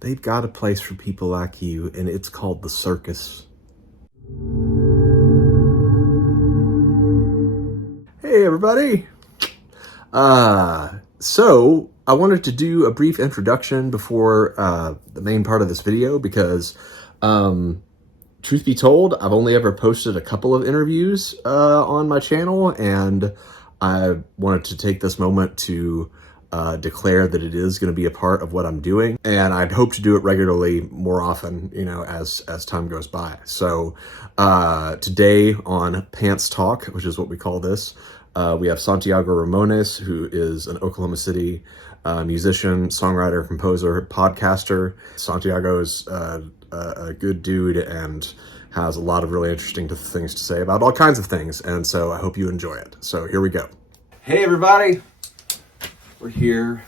they've got a place for people like you, and it's called the circus. Hey, everybody. So I wanted to do a brief introduction before the main part of this video because, truth be told, I've only ever posted a couple of interviews on my channel, and I wanted to take this moment to declare that it is going to be a part of what I'm doing, and I'd hope to do it regularly more often, as time goes by. So today on Pants Talk, which is what we call this, we have Santiago Ramones, who is an Oklahoma City musician, songwriter, composer, podcaster. Santiago's a good dude and has a lot of really interesting things to say about all kinds of things, and so I hope you enjoy it. So here we go. Hey, everybody. We're here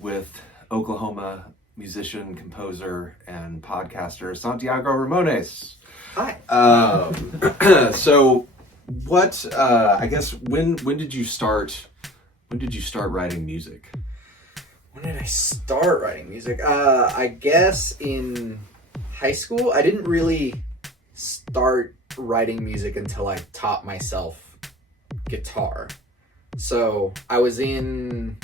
with Oklahoma musician, composer, and podcaster Santiago Ramones. Hi. So, what? I guess when did you start? When did you start writing music? When did I start writing music? I guess in high school. I didn't really start writing music until I taught myself guitar. So I was in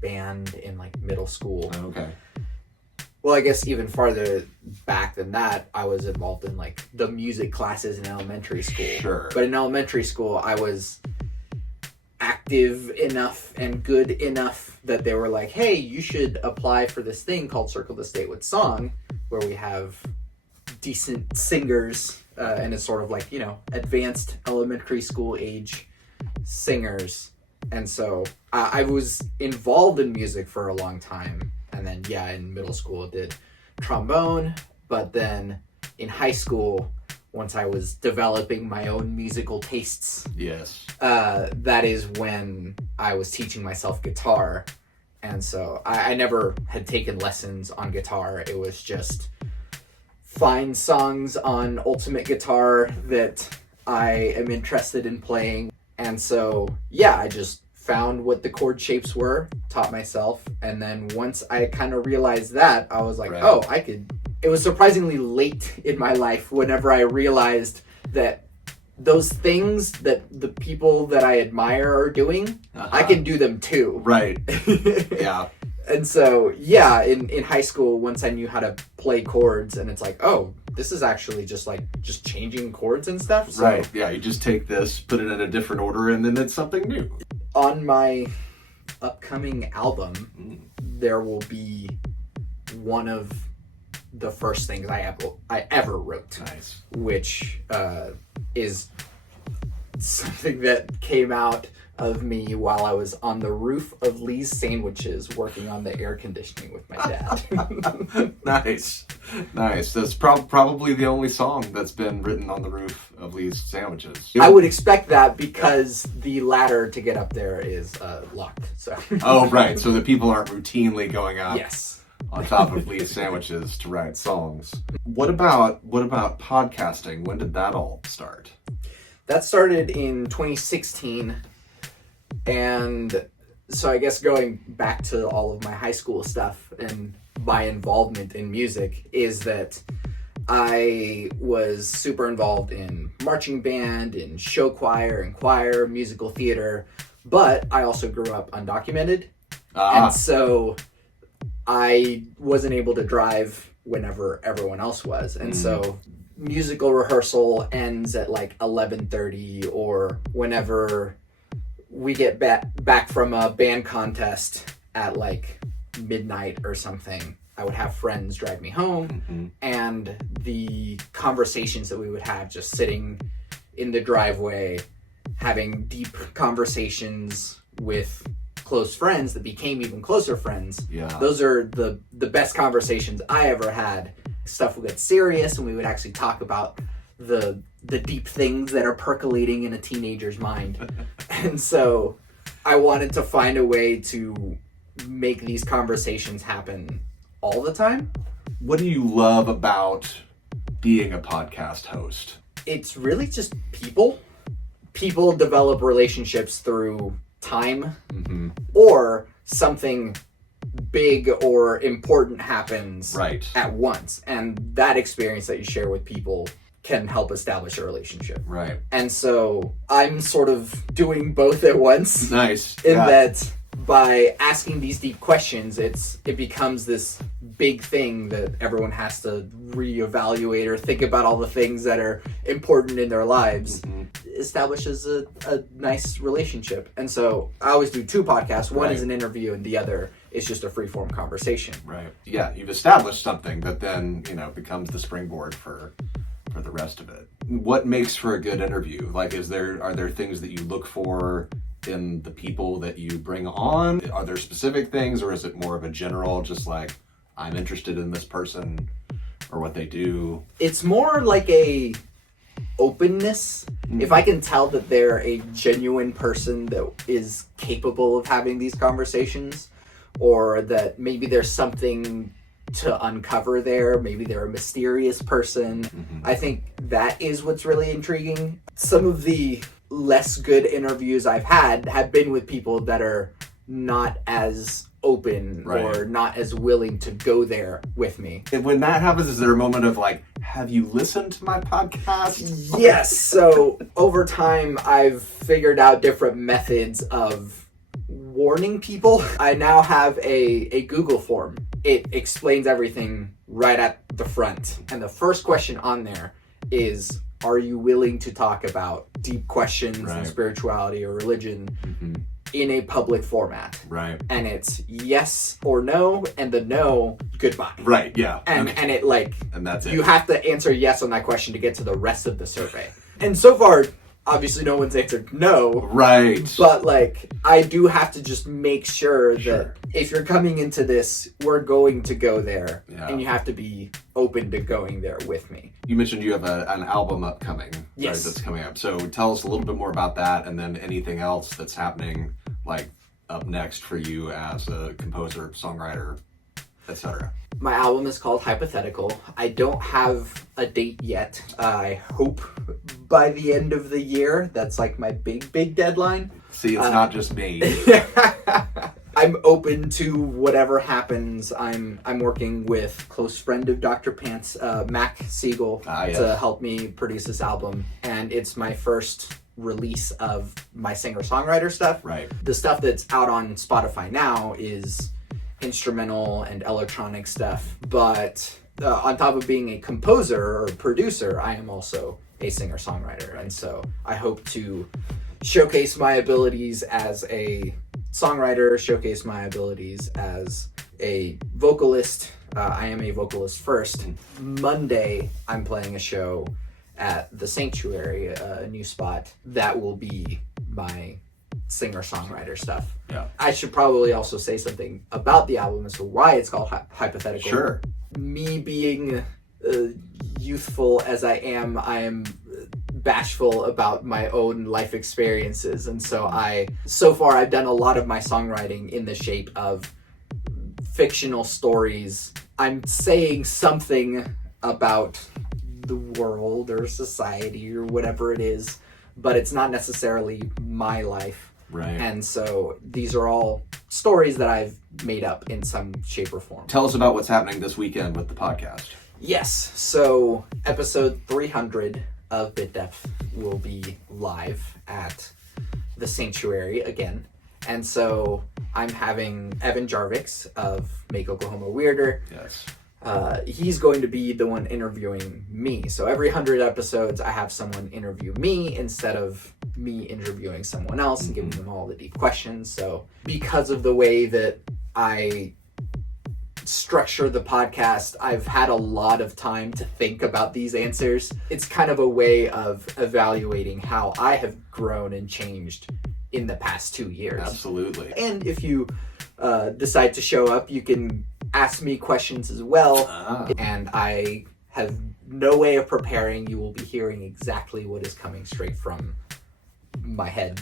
band in like middle school. Oh, okay. Well, I guess even farther back than that, I was involved in like the music classes in elementary school. Sure. But in elementary school, I was active enough and good enough that they were like, hey, you should apply for this thing called Circle the State with Song, where we have decent singers, and it's sort of like, advanced elementary school age singers. And so I was involved in music for a long time, and then in middle school did trombone, but then in high school, once I was developing my own musical tastes, Yes. That is when I was teaching myself guitar. And so I never had taken lessons on guitar. It was just find songs on Ultimate Guitar that I am interested in playing. And so, I just found what the chord shapes were, taught myself. And then once I kind of realized that, I was like, Right. Oh, I could. It was surprisingly late in my life whenever I realized that those things that the people that I admire are doing, I can do them too. Right. Yeah. And so, in high school, once I knew how to play chords, and it's like, oh, this is actually just changing chords and stuff. So Right. Yeah. You just take this, put it in a different order, and then it's something new. on my upcoming album, there will be one of the first things I ever wrote. Nice. Which is something that came out of me while I was on the roof of Lee's Sandwiches working on the air conditioning with my dad. Nice. That's probably the only song that's been written on the roof of Lee's Sandwiches. I would expect that because the ladder to get up there is locked. So. Oh, right. So the people aren't routinely going up Yes. on top of Lee's Sandwiches to write songs. What about podcasting? When did that all start? That started in 2016. And so I guess going back to all of my high school stuff and my involvement in music is that I was super involved in marching band, in show choir and choir, musical theater, but I also grew up undocumented. And so I wasn't able to drive whenever everyone else was. And so musical rehearsal ends at like 11:30 or whenever we get back from a band contest at like midnight or something. I would have friends drive me home, and the conversations that we would have just sitting in the driveway, having deep conversations with close friends that became even closer friends. Yeah. Those are the best conversations I ever had. Stuff would get serious, and we would actually talk about the deep things that are percolating in a teenager's mind. And so I wanted to find a way to make these conversations happen all the time. What do you love about being a podcast host? It's really just people. People develop relationships through time or something big or important happens Right. at once. And that experience that you share with people can help establish a relationship. Right. And so I'm sort of doing both at once. Nice. In that by asking these deep questions, it becomes this big thing that everyone has to reevaluate or think about all the things that are important in their lives. Mm-hmm. Establishes a nice relationship. And so I always do two podcasts. One is an interview and the other is just a free-form conversation. Right. Yeah, you've established something that then, becomes the springboard for the rest of it. What makes for a good interview? Like, are there things that you look for in the people that you bring on? Are there specific things, or is it more of a general, just like, I'm interested in this person or what they do? It's more like a openness. If I can tell that they're a genuine person that is capable of having these conversations, or that maybe there's something to uncover there, maybe they're a mysterious person, I think that is what's really intriguing. Some of the less good interviews I've had have been with people that are not as open or not as willing to go there with me. And when that happens, is there a moment of like, have you listened to my podcast? Yes. So over time, I've figured out different methods of warning people. I now have a Google form. It explains everything right at the front. And the first question on there is, are you willing to talk about deep questions in spirituality or religion in a public format? Right. And it's yes or no, and the no, goodbye. Right, yeah. And it and that's it. You have to answer yes on that question to get to the rest of the survey. And so far, obviously no one's answered no. Right. But I do have to just make sure that if you're coming into this, we're going to go there. Yeah. And you have to be open to going there with me. You mentioned you have an album upcoming. Yes. That's coming up. So tell us a little bit more about that, and then anything else that's happening up next for you as a composer, songwriter, etc. My album is called Hypothetical. I don't have a date yet. I hope by the end of the year. That's my big deadline. See, it's not just me. I'm open to whatever happens. I'm working with close friend of Dr. Pants, Mac Siegel, to help me produce this album. And it's my first release of my singer-songwriter stuff. Right. The stuff that's out on Spotify now is instrumental and electronic stuff, but on top of being a composer or producer, I am also a singer-songwriter. And so I hope to showcase my abilities as a songwriter, showcase my abilities as a vocalist. I am a vocalist first. Monday, I'm playing a show at the Sanctuary, a new spot that will be my singer-songwriter stuff. Yeah. I should probably also say something about the album as to why it's called Hypothetical. Sure. Me being youthful as I am bashful about my own life experiences, and so far I've done a lot of my songwriting in the shape of fictional stories. I'm saying something about the world or society or whatever it is, but it's not necessarily my life. Right. And so these are all stories that I've made up in some shape or form. Tell us about what's happening this weekend with the podcast. Yes. So episode 300 of Bit Depth will be live at the Sanctuary again. And so I'm having Evan Jarvix of Make Oklahoma Weirder. Yes. He's going to be the one interviewing me. So every 100 episodes, I have someone interview me instead of me interviewing someone else and giving them all the deep questions. So because of the way that I structure the podcast, I've had a lot of time to think about these answers. It's kind of a way of evaluating how I have grown and changed in the past 2 years. Absolutely. And if you decide to show up, you can ask me questions as well. And I have no way of preparing. You will be hearing exactly what is coming straight from my head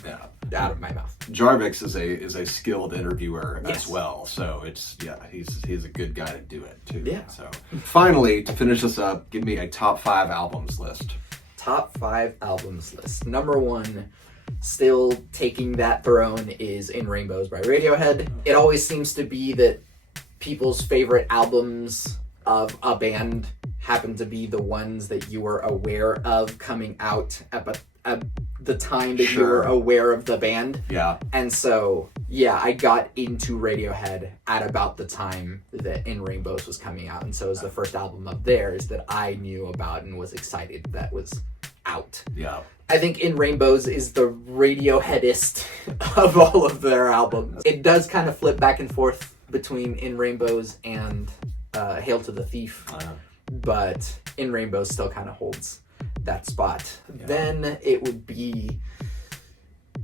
out of my mouth. Jarvix is a skilled interviewer as well, so he's a good guy to do it too. Yeah. So finally, to finish this up, give me a top 5 albums list. Top 5 albums list. Number 1, still taking that throne, is In Rainbows by Radiohead. It always seems to be that people's favorite albums of a band happen to be the ones that you were aware of coming out at the time that you were aware of the band. Yeah. And so, yeah, I got into Radiohead at about the time that In Rainbows was coming out. And so it was the first album of theirs that I knew about and was excited that was out. Yeah. I think In Rainbows is the Radioheadist of all of their albums. It does kind of flip back and forth between In Rainbows and Hail to the Thief. But In Rainbows still kind of holds that spot. Yeah. Then it would be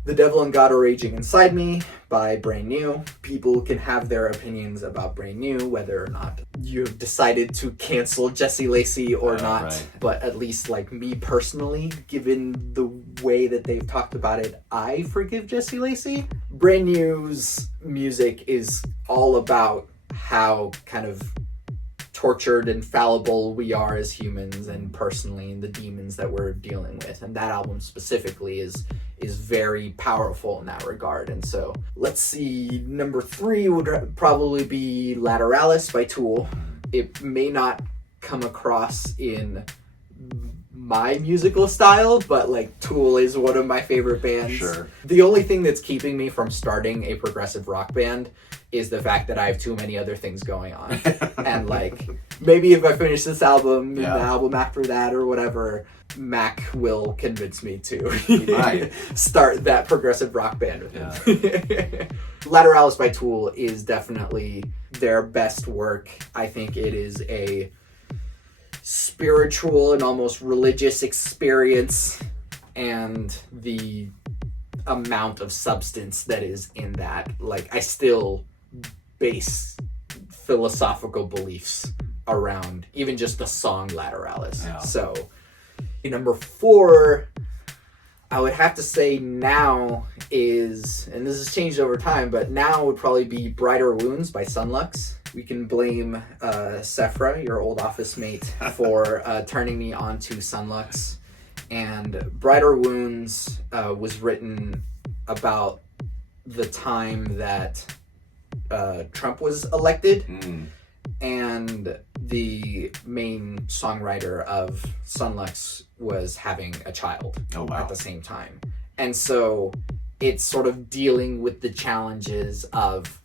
The Devil and God Are Raging Inside Me by Brand New. People can have their opinions about Brand New, whether or not you've decided to cancel Jesse Lacey or not. Right. But at least, like, me personally, given the way that they've talked about it, I forgive Jesse Lacey. Brand New's music is all about how kind of tortured and fallible we are as humans and personally, and the demons that we're dealing with. And that album specifically is very powerful in that regard. And so let's see, number 3 would probably be Lateralis by Tool. It may not come across in my musical style, but like Tool is one of my favorite bands. Sure. The only thing that's keeping me from starting a progressive rock band is the fact that I have too many other things going on. And like, maybe if I finish this album and the album after that or whatever, Mac will convince me to start that progressive rock band with him. Lateralis by Tool is definitely their best work. I think it is a spiritual and almost religious experience, and the amount of substance that is in that, like, I still base philosophical beliefs around even just the song Lateralis. So number 4, I would have to say now is, and this has changed over time, but now would probably be Brighter Wounds by Sunlux. We can blame Sephra, your old office mate, for turning me on to Sunlux. And Brighter Wounds was written about the time that Trump was elected. And the main songwriter of Sunlux was having a child at the same time. And so it's sort of dealing with the challenges of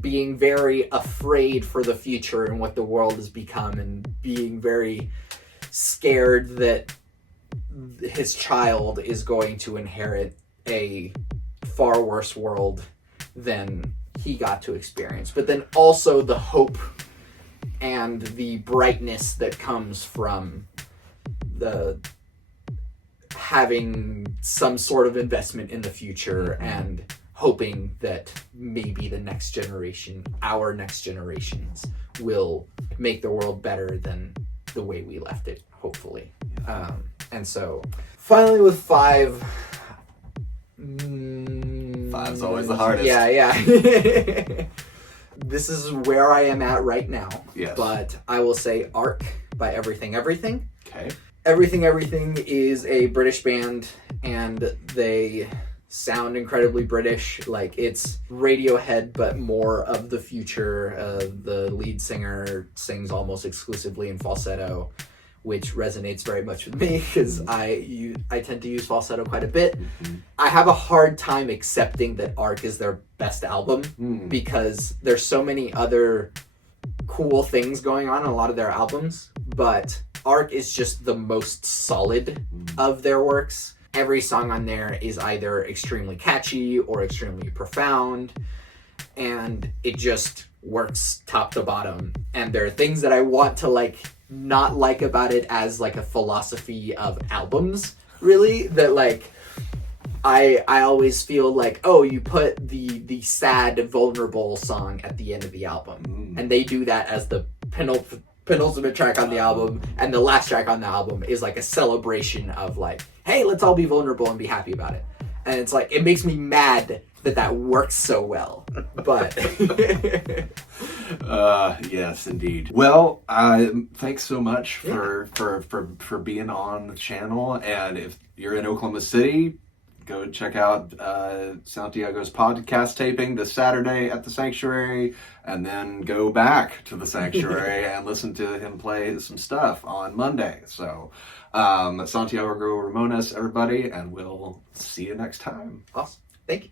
being very afraid for the future and what the world has become, and being very scared that his child is going to inherit a far worse world than he got to experience. But then also the hope and the brightness that comes from the having some sort of investment in the future, and hoping that maybe the next generation, our next generations, will make the world better than the way we left it, hopefully. And so finally with 5, 5's always the hardest. Yeah. This is where I am at right now. Yes. But I will say Arc by Everything Everything. Okay. Everything Everything is a British band, and they sound incredibly British. Like, it's Radiohead, but more of the future. The lead singer sings almost exclusively in falsetto, which resonates very much with me because I tend to use falsetto quite a bit. I have a hard time accepting that Arc is their best album because there's so many other cool things going on in a lot of their albums, but Arc is just the most solid of their works. Every song on there is either extremely catchy or extremely profound, and it just works top to bottom. And there are things that I want to not like about it as like a philosophy of albums, really, that like I always feel like, oh, you put the sad, vulnerable song at the end of the album, and they do that as the penultimate track on the album, and the last track on the album is like a celebration of like, hey, let's all be vulnerable and be happy about it. And it's like, it makes me mad that works so well, but yes, indeed. Well, thanks so much for being on the channel. And if you're in Oklahoma City, go check out Santiago's podcast taping this Saturday at the Sanctuary, and then go back to the Sanctuary and listen to him play some stuff on Monday. So, Santiago Ramones, everybody, and we'll see you next time. Awesome. Thank you.